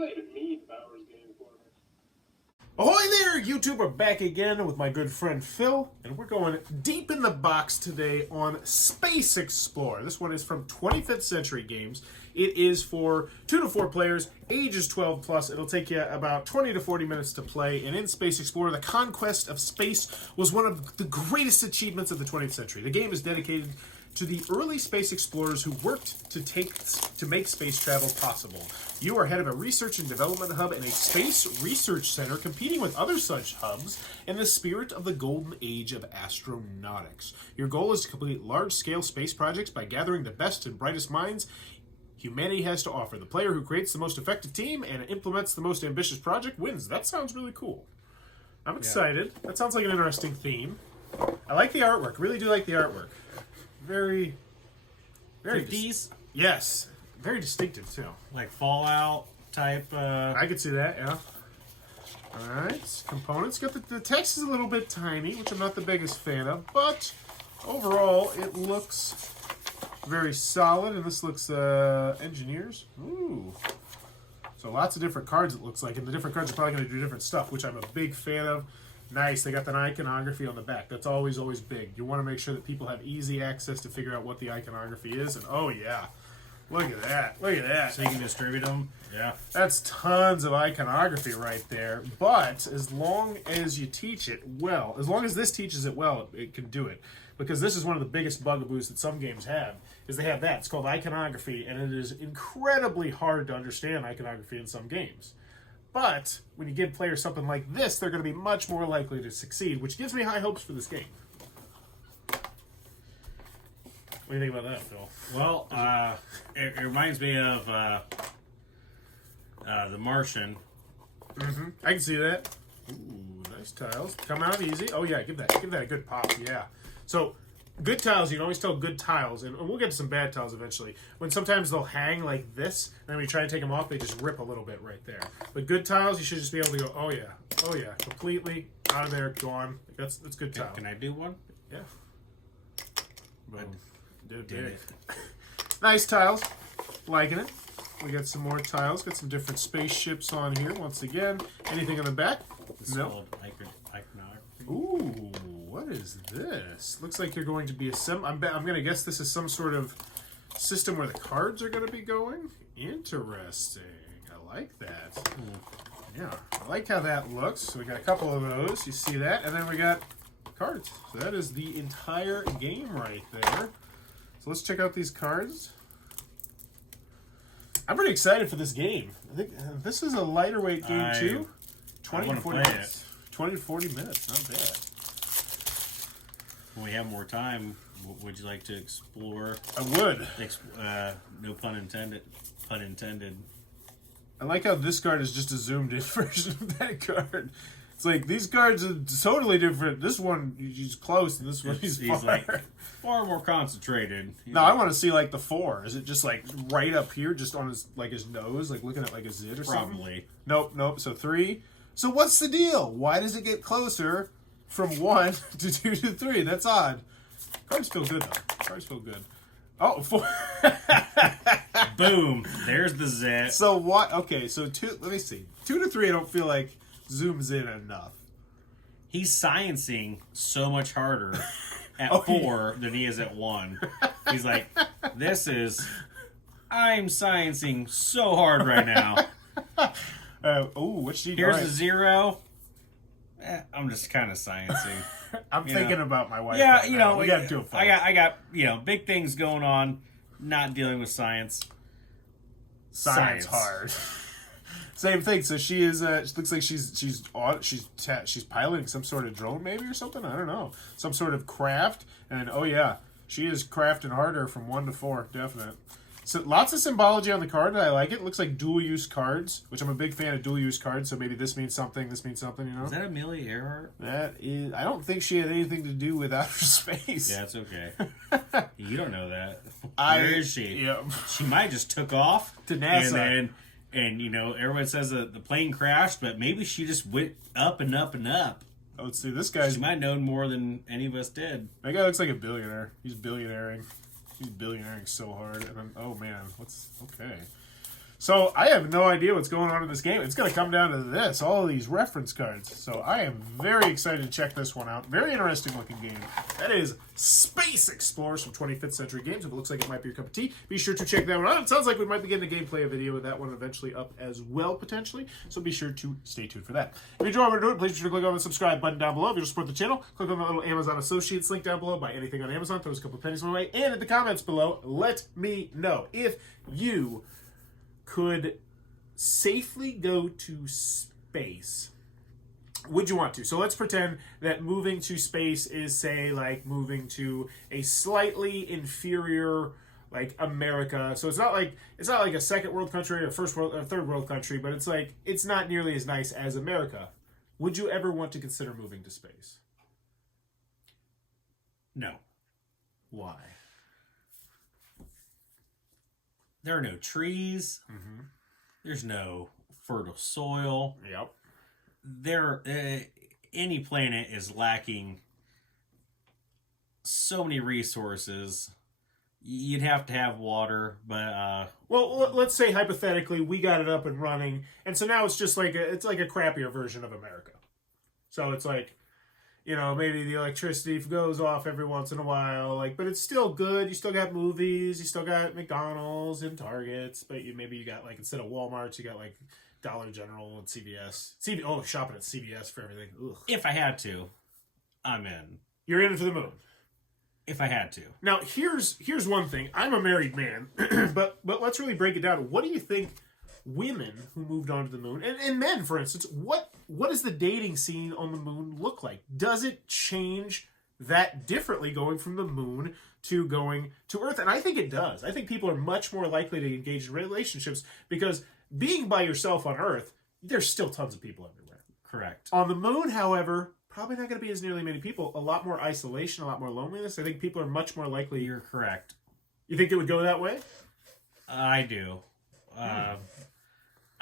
not even need Bauer's game for me. Ahoy there, YouTube! We're back again with my good friend Phil, and we're going deep in the box today on Space Explorer. This one is from 25th Century Games. It is for 2 to 4 players, ages 12 plus. It'll take you about 20 to 40 minutes to play, and in Space Explorer, the conquest of space was one of the greatest achievements of the 20th century. The game is dedicated to the early space explorers who worked to make space travel possible. You are head of a research and development hub and a space research center competing with other such hubs in the spirit of the golden age of astronautics. Your goal is to complete large-scale space projects by gathering the best and brightest minds humanity has to offer. The player who creates the most effective team and implements the most ambitious project wins. That sounds really cool. I'm excited. That sounds like an interesting theme. I like the artwork. Really do like the artwork. Very 50s? Yes. Very distinctive, too. Like Fallout type. I could see that, yeah. Alright. Components. Got the text is a little bit tiny, which I'm not the biggest fan of, but overall, it looks very solid, and this looks, engineers. Ooh. So lots of different cards, it looks like, and the different cards are probably going to do different stuff, which I'm a big fan of. Nice, they got that iconography on the back. That's always big. You want to make sure that people have easy access to figure out what the iconography is, and oh yeah. Look at that. Look at that. So you can distribute them? Yeah. That's tons of iconography right there. But as long as you teach it well, as long as this teaches it well, it can do it. Because this is one of the biggest bugaboos that some games have, is they have that. It's called iconography, and it is incredibly hard to understand iconography in some games. But when you give players something like this, they're going to be much more likely to succeed, which gives me high hopes for this game. What do you think about that, Phil? Well, it reminds me of The Martian. Mm-hmm. I can see that. Ooh, nice tiles. Come out easy. Oh yeah, give that a good pop. Yeah. So good tiles, you can always tell good tiles, and we'll get to some bad tiles eventually. When sometimes they'll hang like this, and then when you try to take them off, they just rip a little bit right there. But good tiles, you should just be able to go, oh yeah, completely out of there, gone. That's good tile. Can I do one? Yeah. Boom. Did Did big. it. Nice tiles. Liking it. We got some more tiles. Got some different spaceships on here. Once again, anything on the back? It's No. called iconography. Ooh, what is this? Looks like you're going to be I'm going to guess this is some sort of system where the cards are going to be going. Interesting. I like that. Yeah, I like how that looks. So we got a couple of those. You see that? And then we got cards. So that is the entire game right there. So let's check out these cards. I'm pretty excited for this game. I think this is a lighter weight game too. 20 to 40 minutes. 20 to 40 minutes, not bad. When we have more time, would you like to explore? I would. No pun intended. Pun intended. I like how this card is just a zoomed in version of that card. It's like these cards are totally different. This one he's close, and this one he's far. like far more concentrated. No, I want to see like the 4. Is it just like right up here, just on his nose, like looking at like a zit or something? Probably. Nope. So 3. So what's the deal? Why does it get closer from 1 to 2 to 3? That's odd. Cards feel good though. Cards feel good. Oh, 4. Boom. There's the zit. So what? Okay, so 2. Let me see. 2 to 3. I don't feel like zooms in enough. He's sciencing so much harder at 4 than he is at 1. He's like, I'm sciencing so hard right now. What's she? Here's a 0. I'm just kind of sciencing. I'm thinking about my wife. Yeah, right now. We got to do it. I got big things going on. Not dealing with science. Science hard. Same thing. So she is. She looks like she's piloting some sort of drone, maybe, or something. I don't know. Some sort of craft. And oh yeah, she is crafting harder from 1 to 4. Definite. So lots of symbology on the card. I like it. Looks like dual use cards, which I'm a big fan of dual use cards. So maybe this means something. This means something. You know. Is that Amelia Earhart? That is. I don't think she had anything to do with outer space. Yeah, it's okay. You don't know that. Where is she? Yeah. She might just took off to NASA. And everyone says that the plane crashed, but maybe she just went up and up and up. Oh, let's see. This guy's. She might have known more than any of us did. That guy looks like a billionaire. He's billionairing. He's billionairing so hard. And then, oh man, okay. So I have no idea what's going on in this game. It's going to come down to this, all of these reference cards. So I am very excited to check this one out. Very interesting looking game. That is Space Explorers from 25th Century Games. If it looks like it might be your cup of tea, be sure to check that one out. It sounds like we might be getting a gameplay video with that one eventually up as well, potentially. So be sure to stay tuned for that. If you enjoy what we're doing, please be sure to click on the subscribe button down below. If you want to support the channel, click on the little Amazon Associates link down below. Buy anything on Amazon, throw us a couple of pennies my way. And in the comments below, let me know if you could safely go to space. Would you want to? So let's pretend that moving to space is, say, like moving to a slightly inferior, like America. So it's not like a second world country or first world or third world country, but it's like it's not nearly as nice as America. Would you ever want to consider moving to space? No. Why? There are no trees. Mm-hmm. There's no fertile soil. Yep. Any planet is lacking so many resources. You'd have to have water, but well, let's say hypothetically we got it up and running, and so now it's just like a crappier version of America. So it's like, you know, maybe the electricity goes off every once in a while, like, but it's still good. You still got movies, you still got McDonald's and Targets, but maybe you got, like, instead of Walmart, you got like Dollar General and CVS. Shopping at CVS for everything. Ugh. if I had to, I'm in. You're in for the moon. If I had to. Now, here's one thing. I'm a married man, but let's really break it down. What do you think women who moved onto the moon, and men, for instance, what does the dating scene on the moon look like? Does it change that differently going from the moon to going to Earth? And I think it does. I think people are much more likely to engage in relationships because being by yourself on Earth, there's still tons of people everywhere. Correct. On the moon, however, probably not going to be as nearly many people. A lot more isolation, a lot more loneliness. I think people are much more likely. You're correct. You think it would go that way? I do.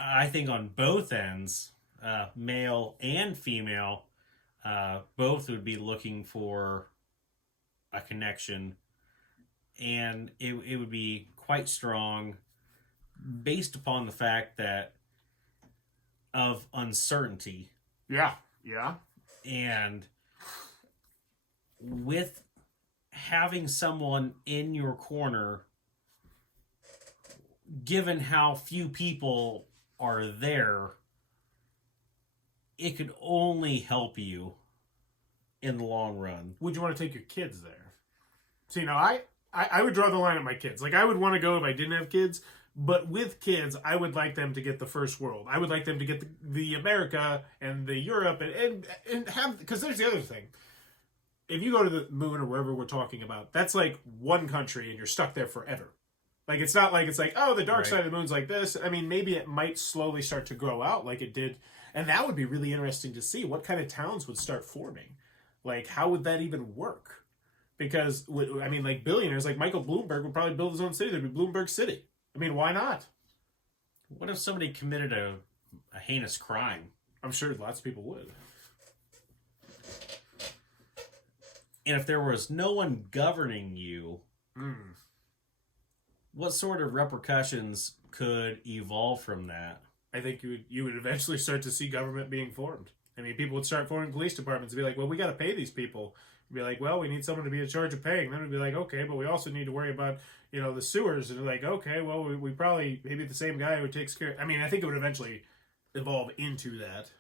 I think on both ends, male and female, both would be looking for a connection, and it would be quite strong based upon the fact that of uncertainty. Yeah. And with having someone in your corner, given how few people are there, it could only help you in the long run. Would you want to take your kids there? See, now I would draw the line at my kids. Like, I would want to go if I didn't have kids, but with kids, I would like them to get the first world. I would like them to get the America and the Europe and have, because there's the other thing. If you go to the moon or wherever we're talking about, that's like one country and you're stuck there forever. Like, it's not like it's like, oh, the dark side of the moon's like this. I mean, maybe it might slowly start to grow out like it did. And that would be really interesting to see. What kind of towns would start forming? Like, how would that even work? Because, I mean, like, billionaires like Michael Bloomberg would probably build his own city. There'd be Bloomberg City. I mean, why not? What if somebody committed a heinous crime? I'm sure lots of people would. And if there was no one governing you, what sort of repercussions could evolve from that? I think you would eventually start to see government being formed. I mean, people would start forming police departments and be like, well, we got to pay these people. Be like, well, we need someone to be in charge of paying. Then we'd be like, okay, but we also need to worry about, you know, the sewers. And they're like, okay, well, we probably, maybe the same guy who takes care. I mean, I think it would eventually evolve into that.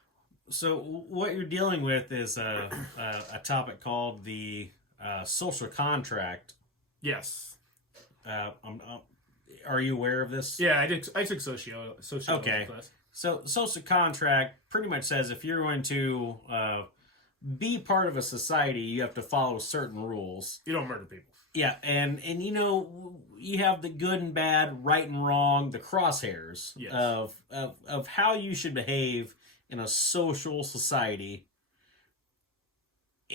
So what you're dealing with is a topic called the social contract. Yes. Are you aware of this? Yeah, I took sociology class. So social contract pretty much says if you're going to be part of a society, you have to follow certain rules. You don't murder people. Yeah, and you know, you have the good and bad, right and wrong, the crosshairs of how you should behave in a social society.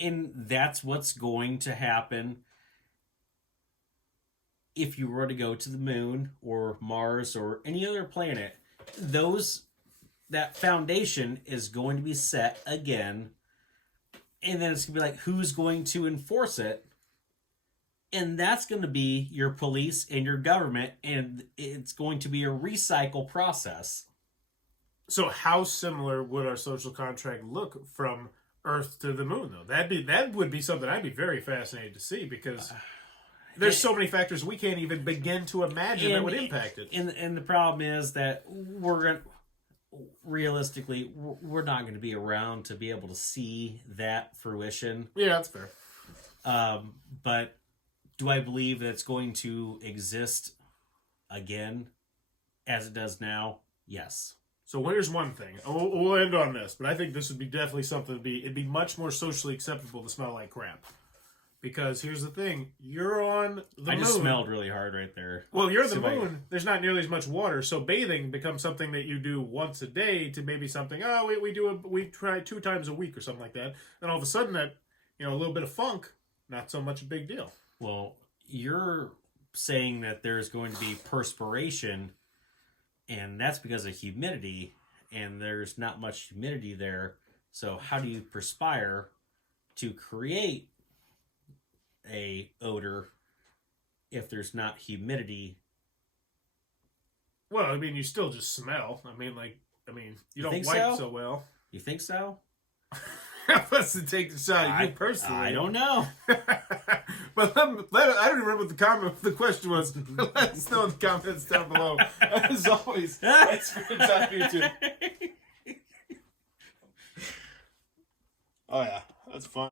And that's what's going to happen if you were to go to the moon or Mars or any other planet. That foundation is going to be set again. And then it's going to be like, who's going to enforce it? And that's going to be your police and your government, and it's going to be a recycle process. So how similar would our social contract look from Earth to the moon, though? That would be something I'd be very fascinated to see, because there's so many factors we can't even begin to imagine that would impact it. And the problem is that realistically, we're not going to be around to be able to see that fruition. Yeah, that's fair. But do I believe that it's going to exist again as it does now? Yes. So here's one thing. We'll end on this, but I think this would be definitely something it'd be much more socially acceptable to smell like crap. Because here's the thing, you're on the moon. I just smelled really hard right there. Well, you're on the moon. There's not nearly as much water, so bathing becomes something that you do once a day to maybe something. Oh, we try 2 times a week or something like that. And all of a sudden, that a little bit of funk, not so much a big deal. Well, you're saying that there's going to be perspiration, and that's because of humidity, and there's not much humidity there. So how do you perspire to create a odor if there's not humidity? Well, I mean, you still just smell. You don't think wipe so? so well. You think so? Help us to take the shot at you personally. I don't know. But I don't remember what the question was. Let us know in the comments down below. As always, thanks for your time, YouTube. Oh yeah, that's fun.